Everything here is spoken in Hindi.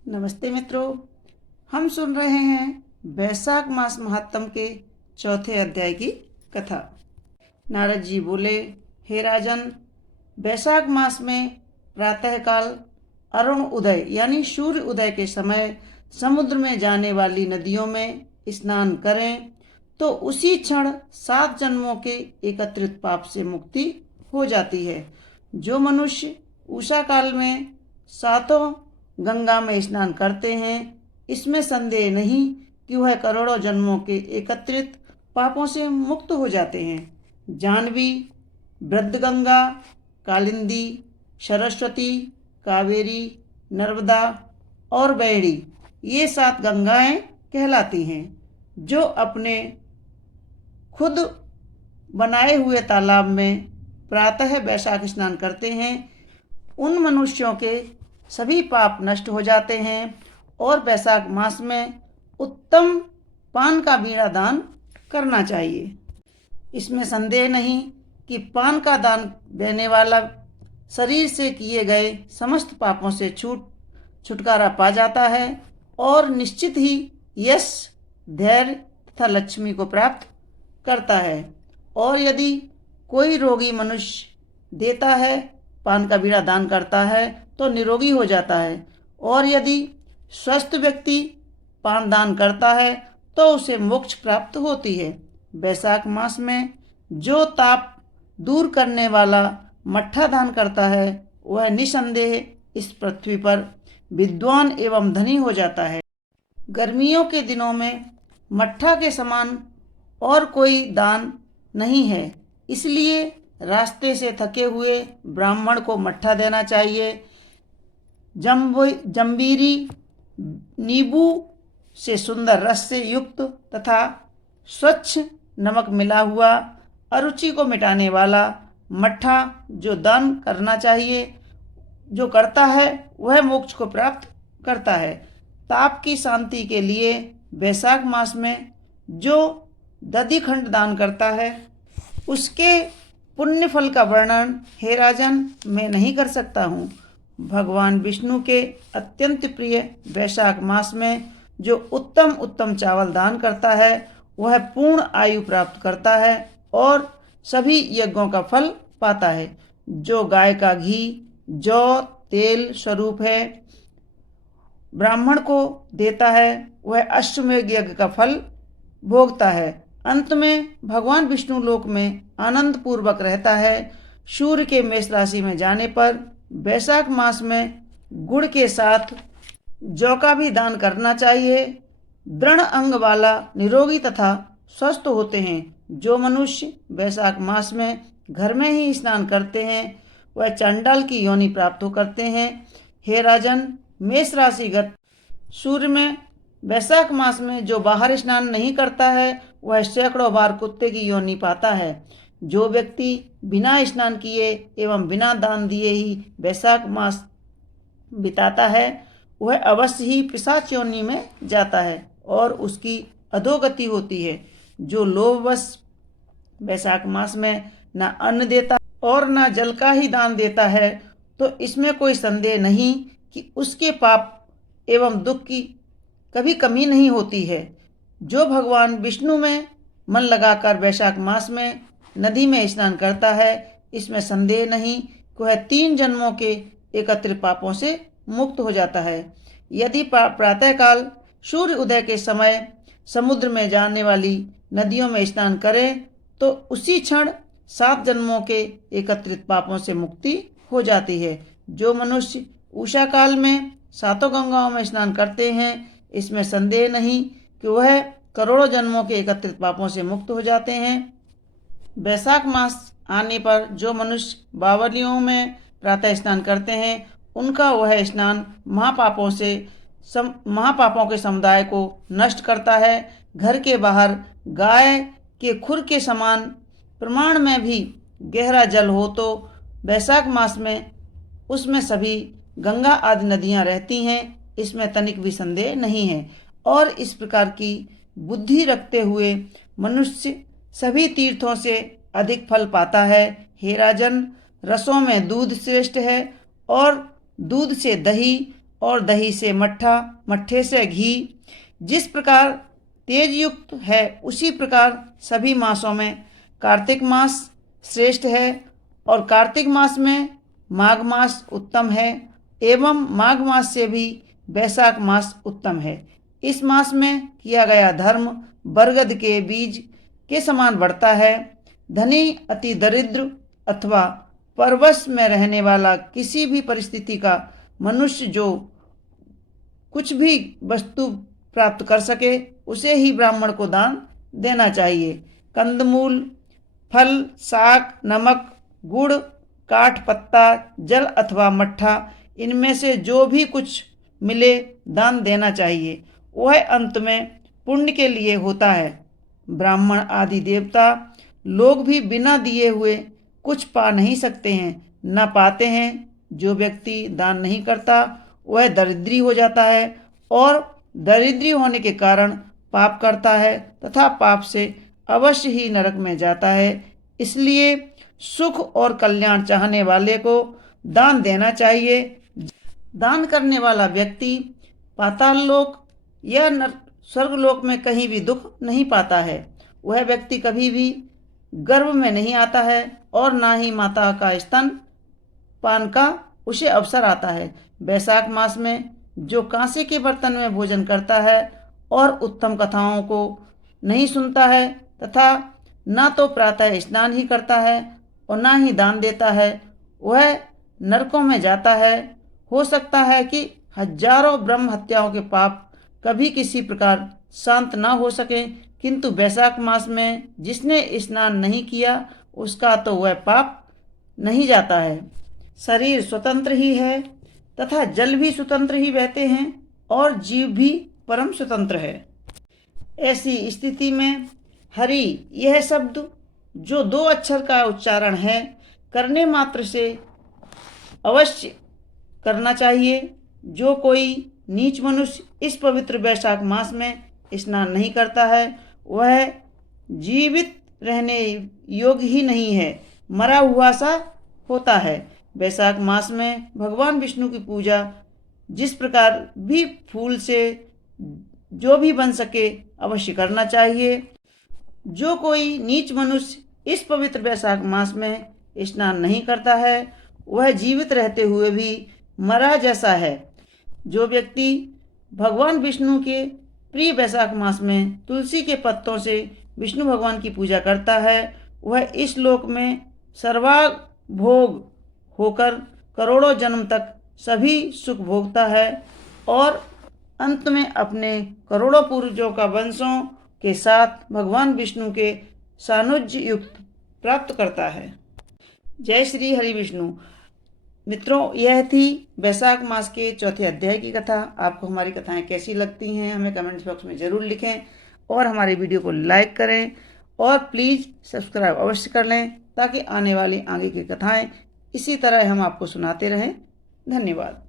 नमस्ते मित्रों, हम सुन रहे हैं वैशाख मास महात्म के चौथे अध्याय की कथा। नारद जी बोले, हे राजन, वैशाख मास में प्रातःकाल अरुण उदय यानी सूर्य उदय के समय समुद्र में जाने वाली नदियों में स्नान करें तो उसी क्षण 7 जन्मों के एकत्रित पाप से मुक्ति हो जाती है। जो मनुष्य उषा काल में सातों गंगा में स्नान करते हैं, इसमें संदेह नहीं कि वह करोड़ों जन्मों के एकत्रित पापों से मुक्त हो जाते हैं। जाह्नवी, वृद्धगंगा, कालिंदी, सरस्वती, कावेरी, नर्मदा और बैड़ी ये 7 गंगाएं कहलाती हैं। जो अपने खुद बनाए हुए तालाब में प्रातः वैशाख स्नान करते हैं, उन मनुष्यों के सभी पाप नष्ट हो जाते हैं और वैशाख मास में उत्तम पान का बीड़ा दान करना चाहिए। इसमें संदेह नहीं कि पान का दान देने वाला शरीर से किए गए समस्त पापों से छुटकारा पा जाता है और निश्चित ही यश, धैर्य तथा लक्ष्मी को प्राप्त करता है। और यदि कोई रोगी मनुष्य देता है, पान का बीड़ा दान करता है तो निरोगी हो जाता है, और यदि स्वस्थ व्यक्ति पान दान करता है तो उसे मोक्ष प्राप्त होती है। वैशाख मास में जो ताप दूर करने वाला मट्ठा दान करता है, वह निसंदेह इस पृथ्वी पर विद्वान एवं धनी हो जाता है। गर्मियों के दिनों में मट्ठा के समान और कोई दान नहीं है, इसलिए रास्ते से थके हुए ब्राह्मण को मट्ठा देना चाहिए। जंबीरी, नींबू से सुंदर रस से युक्त तथा स्वच्छ नमक मिला हुआ अरुचि को मिटाने वाला मट्ठा जो दान करना चाहिए, जो करता है वह मोक्ष को प्राप्त करता है। ताप की शांति के लिए वैशाख मास में जो दधिखंड दान करता है, उसके पुण्य फल का वर्णन हे राजन मैं नहीं कर सकता हूँ। भगवान विष्णु के अत्यंत प्रिय वैशाख मास में जो उत्तम उत्तम चावल दान करता है, वह पूर्ण आयु प्राप्त करता है और सभी यज्ञों का फल पाता है। जो गाय का घी, जौ, तेल स्वरूप है, ब्राह्मण को देता है, वह अश्वमेध यज्ञ का फल भोगता है। अंत में भगवान विष्णु लोक में आनंद पूर्वक रहता है। सूर्य के मेष राशि में जाने पर वैशाख मास में गुड़ के साथ जौ का भी दान करना चाहिए। दृढ़ अंग वाला निरोगी तथा स्वस्थ होते हैं। जो मनुष्य वैशाख मास में घर में ही स्नान करते हैं, वह चांडाल की योनि प्राप्त करते हैं। हे राजन, मेष राशिगत सूर्य में वैशाख मास में जो बाहर स्नान नहीं करता है, वह सैकड़ों बार कुत्ते की योनि पाता है। जो व्यक्ति बिना स्नान किए एवं बिना दान दिए ही वैशाख मास बिताता है, वह अवश्य ही पिशाच योनि में जाता है और उसकी अधोगति होती है। जो लोभवश वैशाख मास में न अन्न देता और न जल का ही दान देता है, तो इसमें कोई संदेह नहीं कि उसके पाप एवं दुख की कभी कमी नहीं होती है। जो भगवान विष्णु में मन लगाकर वैशाख मास में नदी में स्नान करता है, इसमें संदेह नहीं कि वह 3 जन्मों के एकत्रित पापों से मुक्त हो जाता है। यदि प्रातःकाल सूर्य उदय के समय समुद्र में जाने वाली नदियों में स्नान करे तो उसी क्षण 7 जन्मों के एकत्रित पापों से मुक्ति हो जाती है। जो मनुष्य उषा काल में 7 गंगाओं में स्नान करते हैं, इसमें संदेह नहीं कि वह करोड़ों जन्मों के एकत्रित पापों से मुक्त हो जाते हैं। वैशाख मास आने पर जो मनुष्य बावलियों में प्रातः स्नान करते हैं, उनका वह स्नान महापापों के समुदाय को नष्ट करता है। घर के बाहर गाय के खुर के समान प्रमाण में भी गहरा जल हो तो वैशाख मास में उसमें सभी गंगा आदि नदियां रहती हैं, इसमें तनिक भी संदेह नहीं है। और इस प्रकार की बुद्धि रखते हुए मनुष्य सभी तीर्थों से अधिक फल पाता है। हे राजन, रसों में दूध श्रेष्ठ है और दूध से दही और दही से मट्ठा, मट्ठे से घी। जिस प्रकार तेज युक्त है उसी प्रकार सभी मासों में कार्तिक मास श्रेष्ठ है और कार्तिक मास में माघ मास उत्तम है एवं माघ मास से भी वैशाख मास उत्तम है। इस मास में किया गया धर्म बरगद के बीज के समान बढ़ता है। धनी अति दरिद्र अथवा परवश में रहने वाला किसी भी परिस्थिति का मनुष्य जो कुछ भी वस्तु प्राप्त कर सके उसे ही ब्राह्मण को दान देना चाहिए। कंदमूल, फल, साग, नमक, गुड़, काठ, पत्ता, जल अथवा मट्ठा, इनमें से जो भी कुछ मिले दान देना चाहिए। वह अंत में पुण्य के लिए होता है। ब्राह्मण आदि देवता लोग भी बिना दिए हुए कुछ पा नहीं सकते हैं, न पाते हैं। जो व्यक्ति दान नहीं करता वह दरिद्री हो जाता है और दरिद्री होने के कारण पाप करता है तथा पाप से अवश्य ही नरक में जाता है। इसलिए सुख और कल्याण चाहने वाले को दान देना चाहिए। दान करने वाला व्यक्ति पाताल लोक या स्वर्गलोक में कहीं भी दुख नहीं पाता है। वह व्यक्ति कभी भी गर्भ में नहीं आता है और ना ही माता का स्तन पान का उसे अवसर आता है। वैशाख मास में जो कांसे के बर्तन में भोजन करता है और उत्तम कथाओं को नहीं सुनता है तथा ना तो प्रातः स्नान ही करता है और ना ही दान देता है, वह नरकों में जाता है। हो सकता है कि हजारों ब्रह्म हत्याओं के पाप कभी किसी प्रकार शांत ना हो सके, किंतु वैशाख मास में जिसने स्नान नहीं किया उसका तो वह पाप नहीं जाता है। शरीर स्वतंत्र ही है तथा जल भी स्वतंत्र ही बहते हैं और जीव भी परम स्वतंत्र है। ऐसी स्थिति में हरि यह शब्द जो 2 अक्षर का उच्चारण है करने मात्र से अवश्य करना चाहिए। जो कोई नीच मनुष्य इस पवित्र वैशाख मास में स्नान नहीं करता है वह जीवित रहने योग्य ही नहीं है, मरा हुआ सा होता है। वैशाख मास में भगवान विष्णु की पूजा जिस प्रकार भी फूल से जो भी बन सके अवश्य करना चाहिए। जो कोई नीच मनुष्य इस पवित्र वैशाख मास में स्नान नहीं करता है वह जीवित रहते हुए भी मरा जैसा है। जो व्यक्ति भगवान विष्णु के प्रिय वैशाख मास में तुलसी के पत्तों से विष्णु भगवान की पूजा करता है वह इस लोक में सर्वाभोग होकर करोड़ों जन्म तक सभी सुख भोगता है और अंत में अपने करोड़ों पूर्वजों का वंशों के साथ भगवान विष्णु के सानुज्य युक्त प्राप्त करता है। जय श्री हरि विष्णु। मित्रों, यह थी वैशाख मास के 4थे अध्याय की कथा। आपको हमारी कथाएं कैसी लगती हैं हमें कमेंट्स बॉक्स में ज़रूर लिखें और हमारे वीडियो को लाइक करें और प्लीज़ सब्सक्राइब अवश्य कर लें ताकि आने वाली आगे की कथाएं इसी तरह हम आपको सुनाते रहें। धन्यवाद।